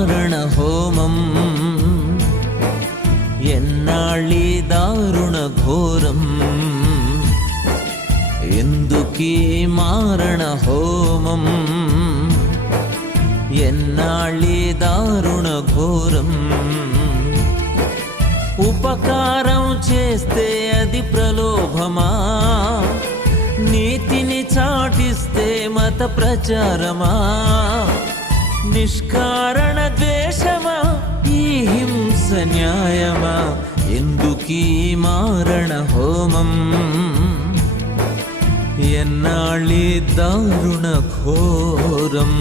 ఎందుకీ మారణ హోమం ఎన్నాళ్ళీ దారుణ ఘోరం ఎందుకీ మారణ హోమం ఎన్నాళ్ళీ దారుణ ఘోరం ఉపకారం చేస్తే అది ప్రలోభమా నీతిని చాటిస్తే మత ప్రచారమా నిష్కార హింస న్యాయమా ఎందుకీ మారణ హోమం ఎన్నాళ్ళీ దారుణ ఘోరం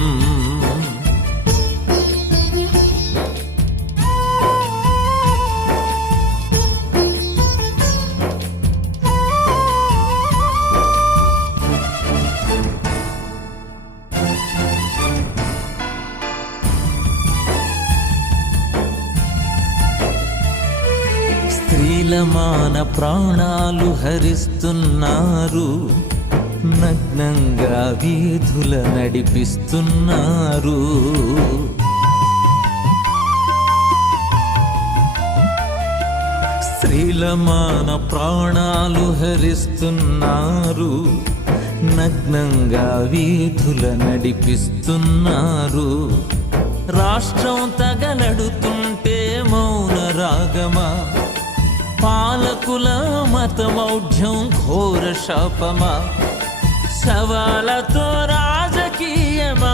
నీలమాన ప్రాణాలు హరిస్తున్నారు. నగ్నంగా వీధుల నడిపిస్తున్నారు. స్త్రీలమాన ప్రాణాలు హరిస్తున్నారు. నగ్నంగా వీధుల నడిపిస్తున్నారు. రాష్ట్రం తగలడుతుంటే మౌన రాగమా? కుల మతమౌఢ్యం ఘోర శాపమా? సవాలతో రాజకీయమా?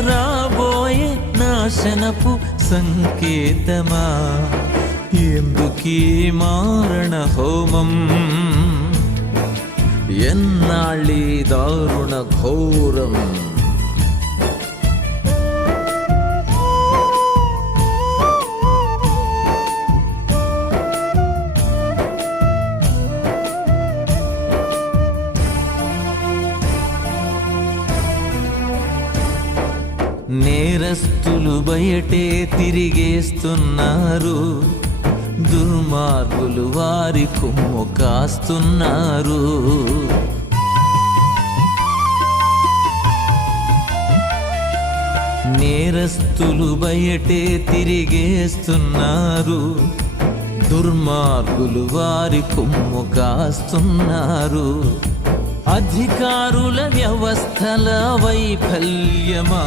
రాబోయే నాశనపు సంకేతమా? ఎందుకీ మారణ హోమం? ఎన్నాళ్ళీ దారుణ ఘోరం? బయటే తిరిగేస్తున్నారు. దుర్మార్గులు వారి కొమ్ము కాస్తున్నారు. నేరస్తులు బయటే తిరిగేస్తున్నారు. దుర్మార్గులు వారి కొమ్ము కాస్తున్నారు. అధికారుల వ్యవస్థల వైఫల్యమా?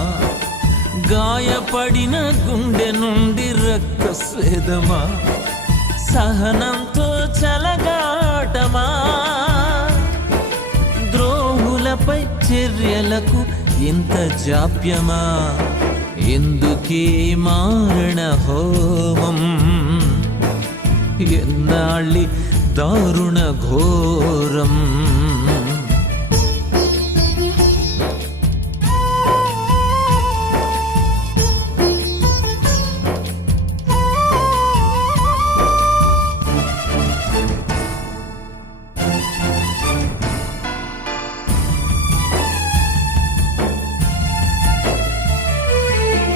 గాయపడిన గుండె నుండి రక్త స్వేదమా సహనంతో చలగాటమా? ద్రోహులపై చర్యలకు ఇంత జాప్యమా? ఎందుకే మారణ హోమం? ఎన్నాళ్ళి దారుణ ఘోరం?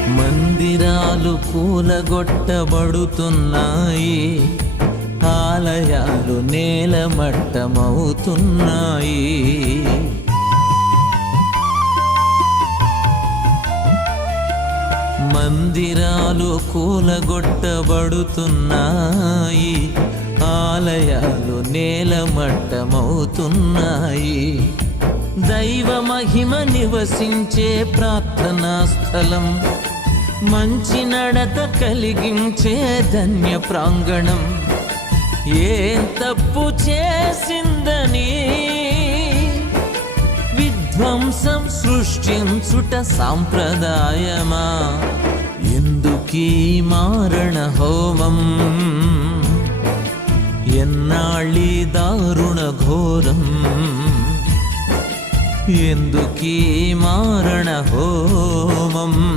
మందిరాలు కూలగొట్టబడుతున్నాయి ఆలయాలు నేలమట్టమవుతున్నాయి. మందిరాలు కూలగొట్టబడుతున్నాయి ఆలయాలు నేలమట్టమవుతున్నాయి. దైవ మహిమ నివసించే ప్రార్థనా స్థలం. మంచి నడత కలిగించే ధన్య ప్రాంగణం. ఏం తప్పు చేసిందని విధ్వంసం సృష్టించుట సాంప్రదాయమా? ఎందుకీ మారణ హోమం? ఎన్నాళ్ళీ దారుణ ఘోరం? ఎందుకీ మారణ హోమం?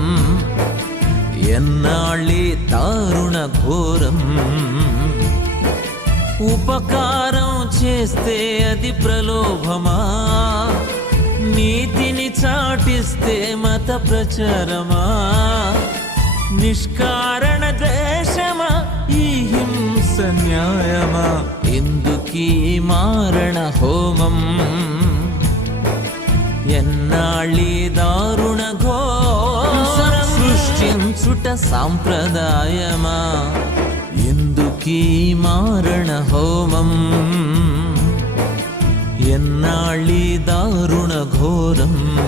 ఎన్నాళ్ళే దారుణ ఘోరం. ఉపకారం చేస్తే అది ప్రలోభమా? నీతిని చాటిస్తే మత ప్రచారమా? నిష్కారణ ద్వేషమా? ఈ హింస న్యాయమా? ఎందుకీ మారణ హోమం? ఎన్నాళ్ళీ దారు సాంప్రదాయమా? ఎందుకీ మారణ హోమం? ఎన్నాళ్ళీ దారుణ ఘోరం?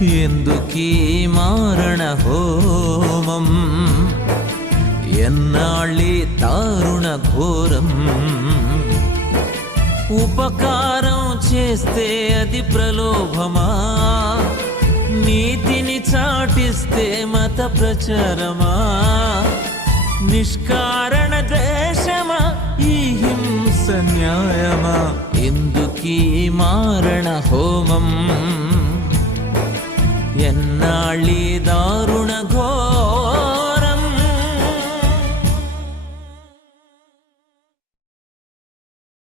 ఎందుకీ మారణ హోమం? ఎన్నాళ్ళీ దారుణ ఘోరం? ఉపకారం చేస్తే అది ప్రలోభమా? నీతిని చాటిస్తే మత ప్రచారమా? నిష్కారణ ద్వేషమా? ఈ హింస న్యాయమా? ఎందుకీ మారణ హోమం? ఎన్నాళ్ళీ